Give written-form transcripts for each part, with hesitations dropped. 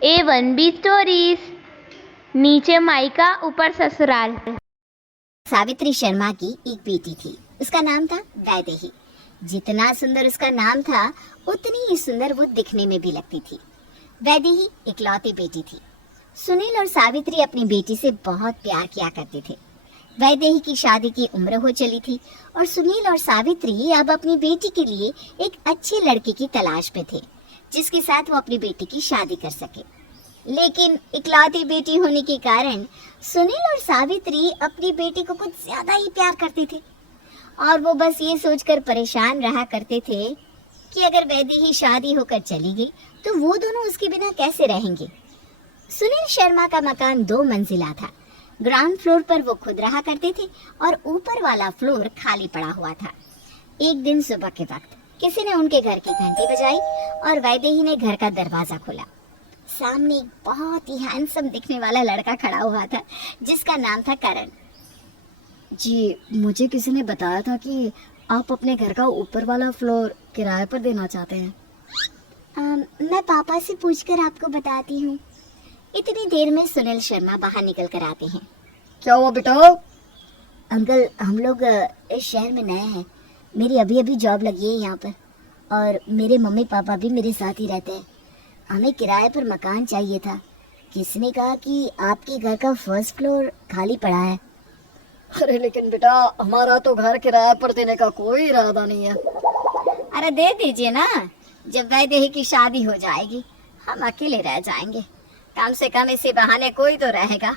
A1B stories. नीचे मायका ऊपर ससुराल। सावित्री शर्मा की एक बेटी थी। उसका नाम था वैदेही। जितना सुंदर उसका नाम था उतनी ही सुंदर वो दिखने में भी लगती थी। वैदेही इकलौती बेटी थी। सुनील और सावित्री अपनी बेटी से बहुत प्यार किया करते थे। वैदेही की शादी की उम्र हो चली थी और सुनील और सावित्री अब अपनी बेटी के लिए एक अच्छे लड़के की तलाश में थे, जिसके साथ वो अपनी बेटी की शादी कर सके। लेकिन इकलौती बेटी होने के कारण सुनील और सावित्री अपनी बेटी को कुछ ज्यादा ही प्यार करते थे और वो बस ये सोचकर परेशान रहा करते थे कि अगर वैदेही शादी होकर चली गई तो वो दोनों उसके बिना कैसे रहेंगे। सुनील शर्मा का मकान 2 मंजिला था। ग्राउंड फ्लोर पर वो खुद रहा करते थे और ऊपर वाला फ्लोर खाली पड़ा हुआ था। एक दिन सुबह के वक्त किसी ने उनके घर की घंटी बजाई और वैदेही ने घर का दरवाजा खोला। सामने एक बहुत ही हैंडसम दिखने वाला लड़का खड़ा हुआ था, जिसका नाम था करण। जी, मुझे किसी ने बताया था कि आप अपने घर का ऊपर वाला फ्लोर किराए पर देना चाहते हैं। मैं पापा से पूछकर आपको बताती हूँ। इतनी देर में सुनील शर्मा बाहर निकल कर आते हैं। क्या हुआ बेटा? अंकल, हम लोग इस शहर में नए हैं। मेरी अभी अभी जॉब लगी है यहाँ पर और मेरे मम्मी पापा भी मेरे साथ ही रहते हैं। हमें किराए पर मकान चाहिए था। किसने कहा कि आपके घर का फर्स्ट फ्लोर खाली पड़ा है। अरे लेकिन बेटा, हमारा तो घर किराए पर देने का कोई इरादा नहीं है। अरे दे दीजिए ना। जब वैदेही की शादी हो जाएगी हम अकेले रह जाएंगे। कम से कम इसी बहाने कोई तो रहेगा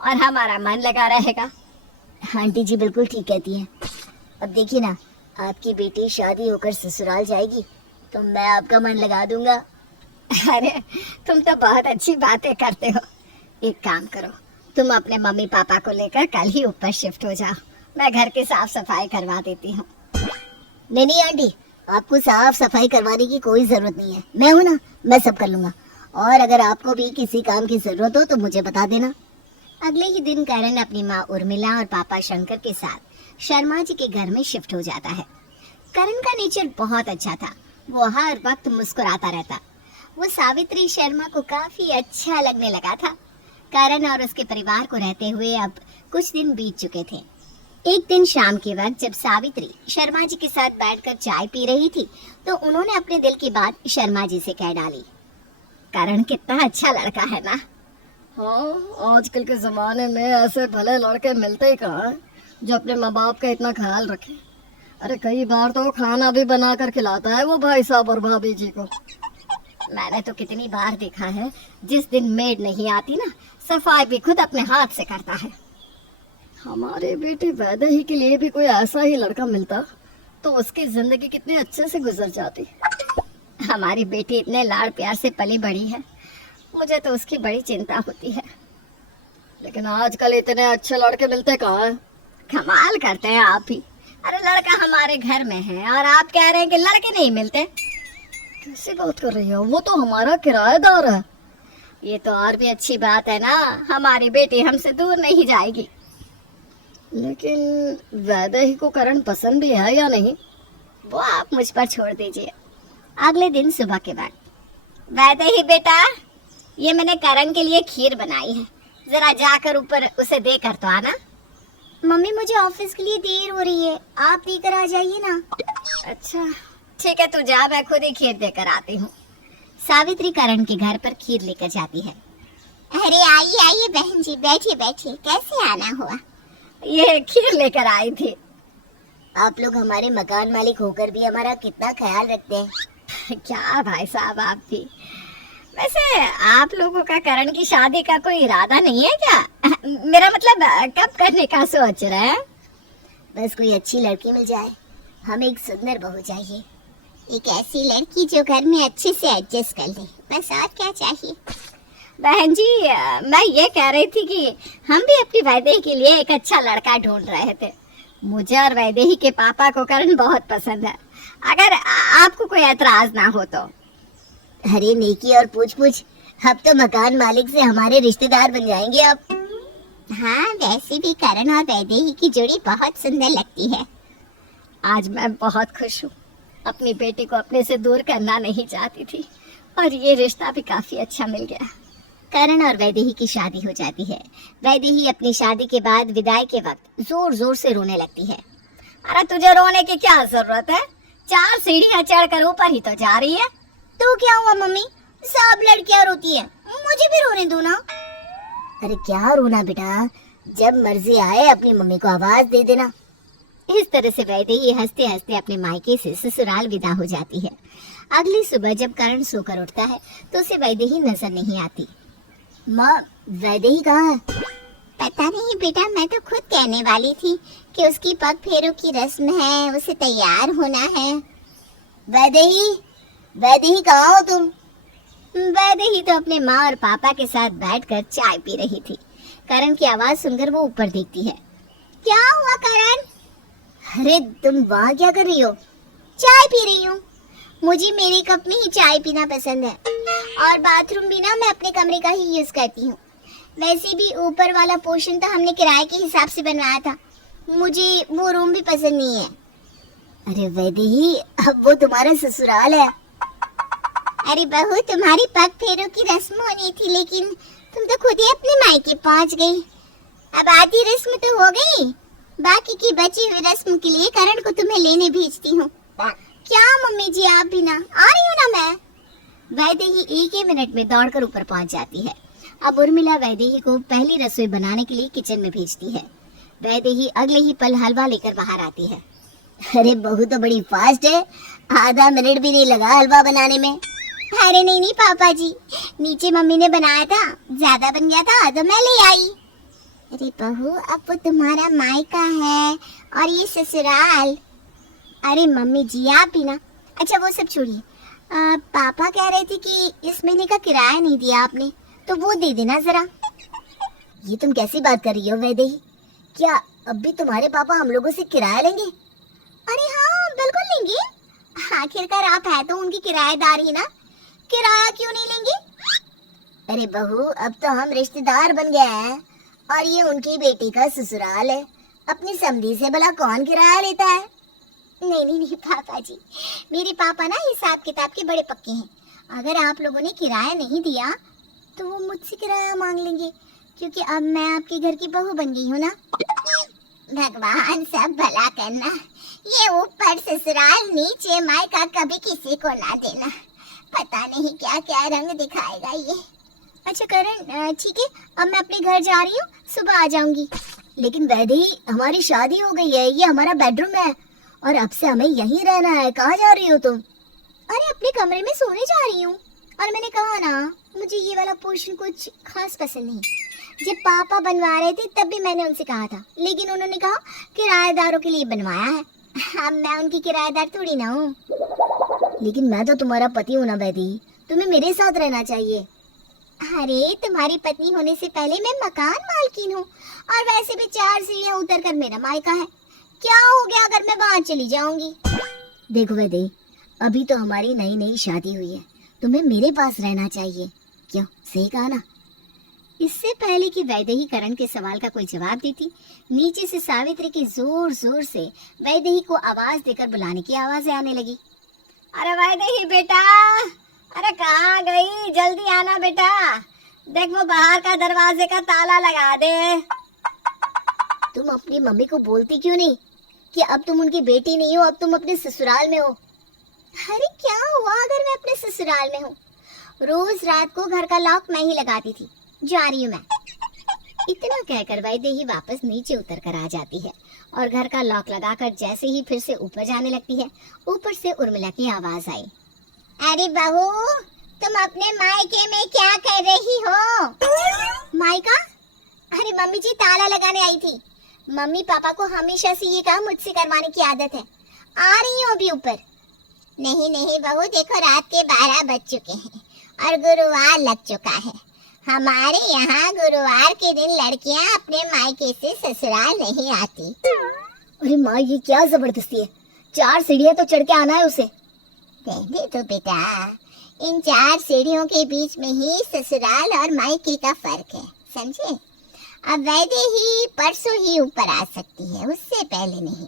और हमारा मन लगा रहेगा। आंटी जी बिल्कुल ठीक कहती हैं। अब देखिए ना, आपकी बेटी शादी होकर ससुराल जाएगी तो मैं आपका मन लगा दूंगा। अरे तुम तो बहुत अच्छी बातें करते हो। एक काम करो, तुम अपने मम्मी पापा को लेकर कल ही ऊपर शिफ्ट हो जाओ। मैं घर की साफ सफाई करवा देती हूँ। नहीं आंटी, आपको साफ सफाई करवाने की कोई जरूरत नहीं है। मैं हूँ ना, मैं सब कर लूंगा। और अगर आपको भी किसी काम की जरूरत हो तो मुझे बता देना। अगले ही दिन करण अपनी माँ उर्मिला और पापा शंकर के साथ शर्मा जी के घर में शिफ्ट हो जाता है। करण का नेचर बहुत अच्छा था। वो हर वक्त मुस्कुराता रहता। वो सावित्री शर्मा को काफी अच्छा लगने लगा था। करण और उसके परिवार को रहते हुए अब कुछ दिन बीत चुके थे। एक दिन शाम के वक्त जब सावित्री शर्मा जी के साथ बैठकर चाय पी रही थी तो उन्होंने अपने दिल की बात शर्मा जी से कह डाली। करण कितना अच्छा लड़का है ना। हाँ, आजकल के जमाने में ऐसे भले लड़के मिलते ही कहाँ हैं जो अपने माँ बाप का इतना ख्याल रखे। अरे कई बार तो खाना भी बना कर खिलाता है वो भाई साहब और भाभी जी को। मैंने तो कितनी बार देखा है, जिस दिन मेड नहीं आती ना, सफाई भी खुद अपने हाथ से करता है। हमारे बेटे वैदेही के लिए भी कोई ऐसा ही लड़का मिलता तो उसकी जिंदगी कितनी अच्छे से गुजर जाती। हमारी बेटी इतने लाड़ प्यार से पली बड़ी है, मुझे तो उसकी बड़ी चिंता होती है। लेकिन आजकल इतने अच्छे लड़के मिलते कहाँ हैं? कमाल करते हैं आप भी। अरे लड़का हमारे घर में है और आप कह रहे हैं कि लड़के नहीं मिलते। कैसी बात कर रही हो? वो तो हमारा किराएदार है। ये तो और भी अच्छी बात है ना, हमारी बेटी हमसे दूर नहीं जाएगी। लेकिन वैदेही को करण पसंद भी है या नहीं, वो आप मुझ पर छोड़ दीजिए। अगले दिन सुबह के बाद, वैदेही बेटा, ये मैंने करण के लिए खीर बनाई है, जरा जाकर ऊपर उसे देकर तो आना। मम्मी मुझे ऑफिस के लिए देर हो रही है, आप देकर आ जाइए ना। अच्छा ठीक है, तू जा, मैं खुद ही खीर देकर आती हूँ। सावित्री करण के घर पर खीर लेकर जाती है। अरे आइए आइए बहन जी, बैठिए बैठिए, कैसे आना हुआ? ये खीर लेकर आई थी। आप लोग हमारे मकान मालिक होकर भी हमारा कितना ख्याल रखते हैं। क्या भाई साहब आप भी। वैसे आप लोगों का करण की शादी का कोई इरादा नहीं है क्या? मेरा मतलब कब करने का सोच रहे हैं? बस कोई अच्छी लड़की मिल जाए, हमें एक सुंदर बहू चाहिए। एक ऐसी लड़की जो घर में अच्छे से एडजस्ट कर ले, बस और क्या चाहिए। बहन जी, मैं ये कह रही थी कि हम भी अपनी वैदेही के लिए एक अच्छा लड़का ढूंढ रहे थे। मुझे और वैदेही के पापा को करण बहुत पसंद है, अगर आपको कोई ऐतराज ना हो तो। अरे नेकी और पूछ पूछ, अब तो मकान मालिक से हमारे रिश्तेदार बन जाएंगे अब। हाँ, वैसे भी करण और वैदेही की जोड़ी बहुत सुंदर लगती है। आज मैं बहुत खुश हूँ। अपनी बेटी को अपने से दूर करना नहीं चाहती थी और ये रिश्ता भी काफी अच्छा मिल गया। करण और वैदेही की शादी हो जाती है। वैदेही अपनी शादी के बाद विदाई के वक्त जोर जोर से रोने लगती है। अरे तुझे रोने की क्या जरूरत है? 4 सीढ़ियां चढ़कर ऊपर ही तो जा रही है। तो क्या हुआ मम्मी, सब लड़कियां रोती है, मुझे भी रोने दो ना। अरे क्या रोना बेटा, जब मर्जी आए अपनी मम्मी को आवाज दे देना। इस तरह से वैदेही हंसते हंसते अपने मायके से ससुराल विदा हो जाती है। अगली सुबह जब करण सोकर उठता है तो उसे वैदेही नजर नहीं आती। माँ, वैदेही कहाँ है? पता नहीं बेटा, मैं तो खुद कहने वाली थी कि उसकी पग फेरों की रस्म है, उसे तैयार होना है। वैदेही, वैदेही कहाँ हो तुम? वैदेही तो अपने माँ और पापा के साथ बैठकर चाय पी रही थी। करण की आवाज सुनकर वो ऊपर देखती है। क्या हुआ करण? अरे तुम वहाँ क्या कर रही हो? चाय पी रही हूँ। मुझे मेरे कप में ही चाय पीना पसंद है और बाथरूम भी ना मैं अपने कमरे का ही यूज करती हूँ। वैसे भी ऊपर वाला पोर्शन तो हमने किराए के हिसाब से बनवाया था, मुझे वो रूम भी पसंद नहीं है। अरे वैदेही, अब वो तुम्हारा ससुराल है। अरे बहू, तुम्हारी पग फेरों की रस्म होनी थी, लेकिन तुम तो खुद ही अपने मायके पहुंच गई। अब आधी रस्म तो हो गई, बाकी की बची हुई रस्म के लिए करण को तुम्हें लेने भेजती हूँ। क्या मम्मी जी, आप भी ना आ रही हो ना? मैं वैदेही एक ही मिनट में दौड़कर ऊपर पहुंच जाती है। अब उर्मिला वैदेही को पहली रसोई बनाने के लिए किचन में भेजती है। वैदेही अगले ही पल हलवा लेकर बाहर आती है। अरे बहू तो बड़ी फास्ट है, आधा मिनट भी नहीं लगा हलवा बनाने में। अरे नहीं नहीं पापा जी, नीचे मम्मी ने बनाया था, ज्यादा बन गया था तो मैं ले आई। अरे बहू, अब वो तुम्हारा मायका है और ये ससुराल। अरे मम्मी जी, आप भी ना। अच्छा वो सब छोड़िए, पापा कह रहे थे कि इस महीने का किराया नहीं दिया आपने, तो वो दे देना जरा। ये तुम कैसी बात कर रही हो वैदेही? क्या अब भी तुम्हारे पापा हम लोगों से किराया लेंगे? अरे हाँ बिल्कुल लेंगे, आखिरकार आप है तो उनकी किराएदार ही ना, किराया क्यों नहीं लेंगे? अरे बहू, अब तो हम रिश्तेदार बन गए हैं और ये उनकी बेटी का ससुराल है, अपनी समधी से भला कौन किराया लेता है? नहीं नहीं नहीं पापा जी, मेरे पापा ना हिसाब किताब के बड़े पक्के हैं। अगर आप लोगों ने किराया नहीं दिया तो वो मुझसे किराया मांग लेंगे, क्योंकि अब मैं आपके घर की बहू बन गई हूँ ना। भगवान सब भला करना, ये ऊपर ससुराल नीचे मायका, कभी किसी को ना देना। पता नहीं क्या क्या रंग दिखाएगा ये। अच्छा करण, ठीक है, अब मैं अपने घर जा रही हूँ, सुबह आ जाऊंगी। लेकिन वैदेही, हमारी शादी हो गई है, ये हमारा बेडरूम है और अब से हमें यहीं रहना है। कहाँ जा रही हो तुम? अरे अपने कमरे में सोने जा रही हूँ, और मैंने कहा ना मुझे ये वाला पोर्शन कुछ खास पसंद नहीं। जब पापा बनवा रहे थे तब भी मैंने उनसे कहा था, लेकिन उन्होंने कहा किराएदारों के लिए बनवाया है। अब मैं उनकी किराएदार थोड़ी ना हूँ। लेकिन मैं तो तुम्हारा पति हूँ ना वैदेही, तुम्हें मेरे साथ रहना चाहिए। अरे तुम्हारी पत्नी होने से पहले मैं मकान मालकिन हूँ, और वैसे भी 4 सीढ़ियाँ उतर कर मेरा मायका है। क्या हो गया अगर मैं वहाँ चली जाऊंगी? देखो वैदेही, अभी तो हमारी नई नई शादी हुई है, तुम्हें मेरे पास रहना चाहिए। क्यों, सही कहा ना? इससे पहले कि वैदेही करण के सवाल का कोई जवाब देती, नीचे से सावित्री की जोर जोर से वैदेही को आवाज देकर बुलाने की आवाजें आने लगी। अरे वैदेही बेटा, अरे कहाँ गई? जल्दी आना बेटा, देख वो बाहर का दरवाजे का ताला लगा दे। तुम अपनी मम्मी को बोलती क्यों नहीं कि अब तुम उनकी बेटी नहीं हो, अब तुम अपने ससुराल में हो? अरे क्या हुआ अगर मैं अपने ससुराल में हूँ? रोज रात को घर का लॉक मैं ही लगाती थी। जा रही हूँ मैं। इतना कहकर वैदेही वापस नीचे उतर कर आ जाती है और घर का लॉक लगाकर जैसे ही फिर से ऊपर जाने लगती है, ऊपर से उर्मिला की आवाज आई। अरे बहू, तुम अपने मायके में क्या कर रही हो? मायका? अरे मम्मी जी ताला लगाने आई थी। मम्मी पापा को हमेशा से ये काम मुझसे करवाने की आदत है। आ रही हूँ अभी ऊपर। नहीं नहीं बहू, देखो रात के 12 बज चुके हैं और गुरुवार लग चुका है। हमारे यहाँ गुरुवार के दिन लड़कियाँ अपने मायके से ससुराल नहीं आती। अरे माँ, ये क्या जबरदस्ती है? 4 सीढ़ियाँ तो चढ़ के आना है उसे। रहने तो बेटा, इन 4 सीढ़ियों के बीच में ही ससुराल और मायके का फर्क है, समझे? अब वैदेही परसों ही ऊपर आ सकती है, उससे पहले नहीं।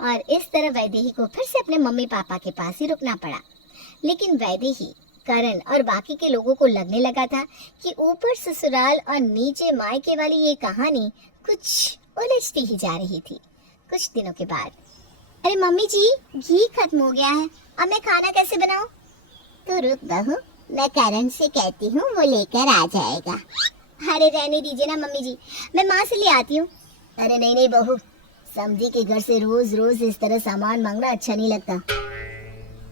और इस तरह वैदेही को फिर से अपने मम्मी पापा के पास ही रुकना पड़ा। लेकिन वैदेही करण और बाकी के लोगों को लगने लगा था कि ऊपर ससुराल और नीचे मायके वाली ये कहानी कुछ उलझती ही जा रही थी। कुछ दिनों के बाद, अरे मम्मी जी, घी खत्म हो गया है, अब मैं खाना कैसे बनाऊं? तो रुक बहू, मैं करण से कहती हूँ, वो लेकर आ जाएगा। अरे रहने दीजिए ना मम्मी जी, मैं माँ से ले आती हूँ। अरे नहीं नहीं बहू, समधी के घर से रोज रोज इस तरह सामान मांगना अच्छा नहीं लगता।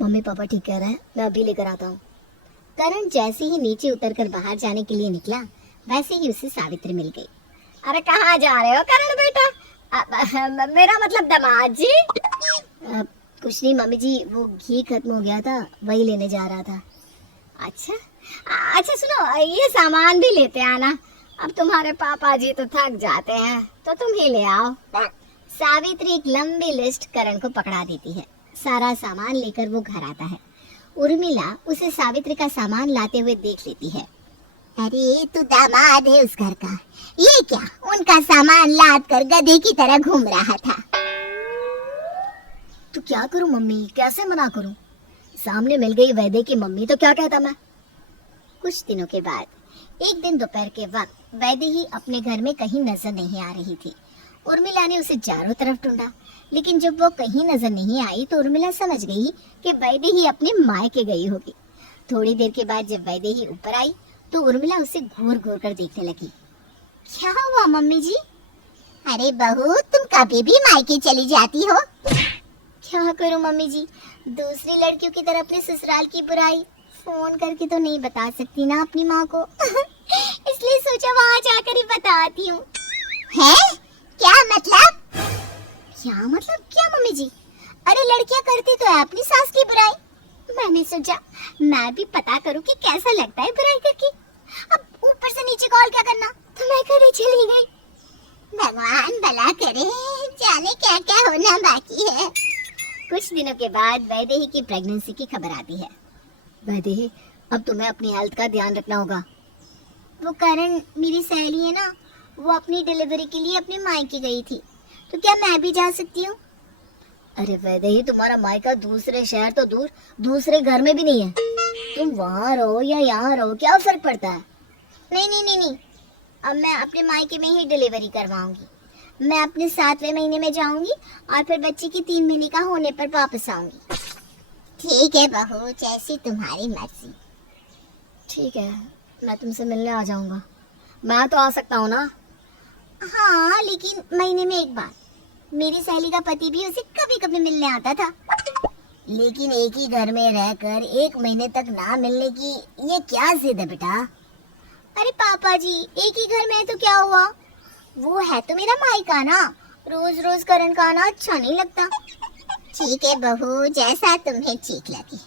मम्मी पापा ठीक कह रहे हैं, मैं अभी लेकर आता हूँ। करण जैसे ही नीचे उतरकर बाहर जाने के लिए निकला, वैसे ही उसे सावित्री मिल गई। अरे कहाँ जा रहे हो करण बेटा? मेरा मतलब दामाद जी। कुछ नहीं मम्मी जी, वो घी खत्म हो गया था, वही लेने जा रहा था। अच्छा अच्छा, सुनो, ये सामान भी लेते आना। अब तुम्हारे पापा जी तो थक जाते हैं, तो तुम ही ले आओ। सावित्री एक लंबी लिस्ट करण को पकड़ा देती है। सारा सामान लेकर वो घर आता है। उर्मिला उसे सावित्री का सामान लाते हुए देख लेती है। अरे तू दामाद है उस घर का, ये क्या उनका सामान लाद कर गधे की तरह घूम रहा था? तो क्या करूं मम्मी, कैसे मना करूं? सामने मिल गई वैदे की मम्मी, तो क्या कहता मैं? कुछ दिनों के बाद एक दिन दोपहर के वक्त वैदे ही अपने घर में कहीं नजर नहीं आ रही थी। उर्मिला ने उसे चारों तरफ ढूंढा, लेकिन जब वो कहीं नजर नहीं आई तो उर्मिला समझ गई कि वैदे ही अपने मायके गई होगी। थोड़ी देर के बाद जब वैदे ही ऊपर आई तो उर्मिला उसे घूर घूर कर देखने लगी। क्या हुआ मम्मी जी? अरे बहू, तुम कभी भी मायके चली जाती हो? क्या करूं मम्मी जी, दूसरी लड़कियों की तरह अपने ससुराल की बुराई फोन करके तो नहीं बता सकती ना अपनी माँ को। इसलिए सोचा वहाँ जाकर ही बताती हूँ। है? क्या मतलब? क्या मतलब क्या मम्मी जी? अरे लड़कियाँ करती तो है अपनी सास की बुराई। मैंने सोचा मैं भी पता करूँ कि कैसा लगता है बुराई करके। अब ऊपर से नीचे कॉल क्या करना, तो मैं करे चली गई। भगवान भला करे, जाने क्या क्या होना बाकी है। कुछ दिनों के बाद वैदेही की प्रेगनेंसी की खबर आती है। वैदेही, अब तुम्हें अपनी हेल्थ का ध्यान रखना होगा। वो करण मेरी सहेली है ना, वो अपनी डिलीवरी के लिए अपने मायके गई थी, तो क्या मैं भी जा सकती हूँ? अरे वैदेही, तुम्हारा मायका दूसरे शहर तो दूर, दूसरे घर में भी नहीं है। तुम वहाँ रहो या यहाँ रहो, क्या फर्क पड़ता है? नहीं नहीं नहीं नहीं, अब मैं अपने मायके में ही डिलीवरी करवाऊंगी। मैं अपने 7वें महीने में जाऊंगी और फिर बच्चे की 3 महीने का होने पर वापस आऊंगी। ठीक है बहू, जैसी तुम्हारी मर्जी। ठीक है, मैं तुमसे मिलने आ जाऊंगा। मैं तो आ सकता हूँ ना? हाँ, लेकिन महीने में एक बार। मेरी सहेली का पति भी उसे कभी कभी मिलने आता था। लेकिन एक ही घर में रहकर 1 महीने तक ना मिलने की ये क्या जिद है बेटा? अरे पापा जी, एक ही घर में है तो क्या हुआ? वो है तो मेरा मायका ना, रोज रोज करण का आना अच्छा नहीं लगता। ठीक है बहू, जैसा तुम्हें ठीक लगे।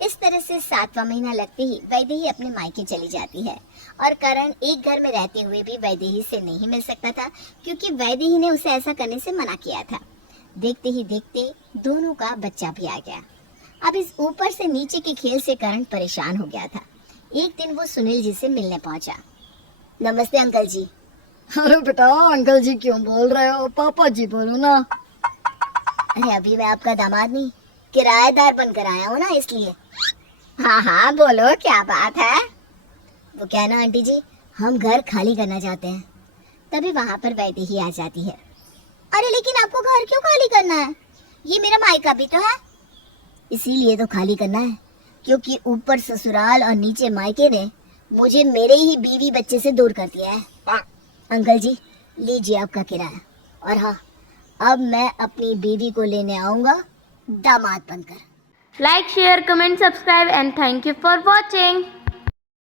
इस तरह से 7वां महीना लगते ही वैदेही अपने मायके चली जाती है और करण एक घर में रहते हुए भी वैदेही से नहीं मिल सकता था, क्योंकि वैदेही ने उसे ऐसा करने से मना किया था। देखते ही देखते दोनों का बच्चा भी आ गया। अब इस ऊपर से नीचे के खेल से करण परेशान हो गया था। एक दिन वो सुनील जी से मिलने पहुंचा। नमस्ते अंकल जी। अरे बेटा, अंकल जी क्यों बोल रहे हो? पापा जी बोलो ना। अरे अभी मैं आपका दामाद नहीं, किराएदार बनकर आया हूँ ना, इसलिए। हाँ हाँ बोलो, क्या बात है? वो क्या ना आंटी जी, हम घर खाली करना चाहते हैं। तभी वहाँ पर वैदेही आ जाती है। अरे लेकिन आपको घर क्यों खाली करना है? ये मेरा मायका भी तो है। इसीलिए तो खाली करना है, क्योंकि ऊपर ससुराल और नीचे मायके ने मुझे मेरे ही बीवी बच्चे से दूर कर दिया है। अंकल जी, लीजिए आपका किराया। और हाँ, अब मैं अपनी बीवी को लेने आऊँगा दामाद बनकर। Like, share, comment, subscribe and thank you for watching.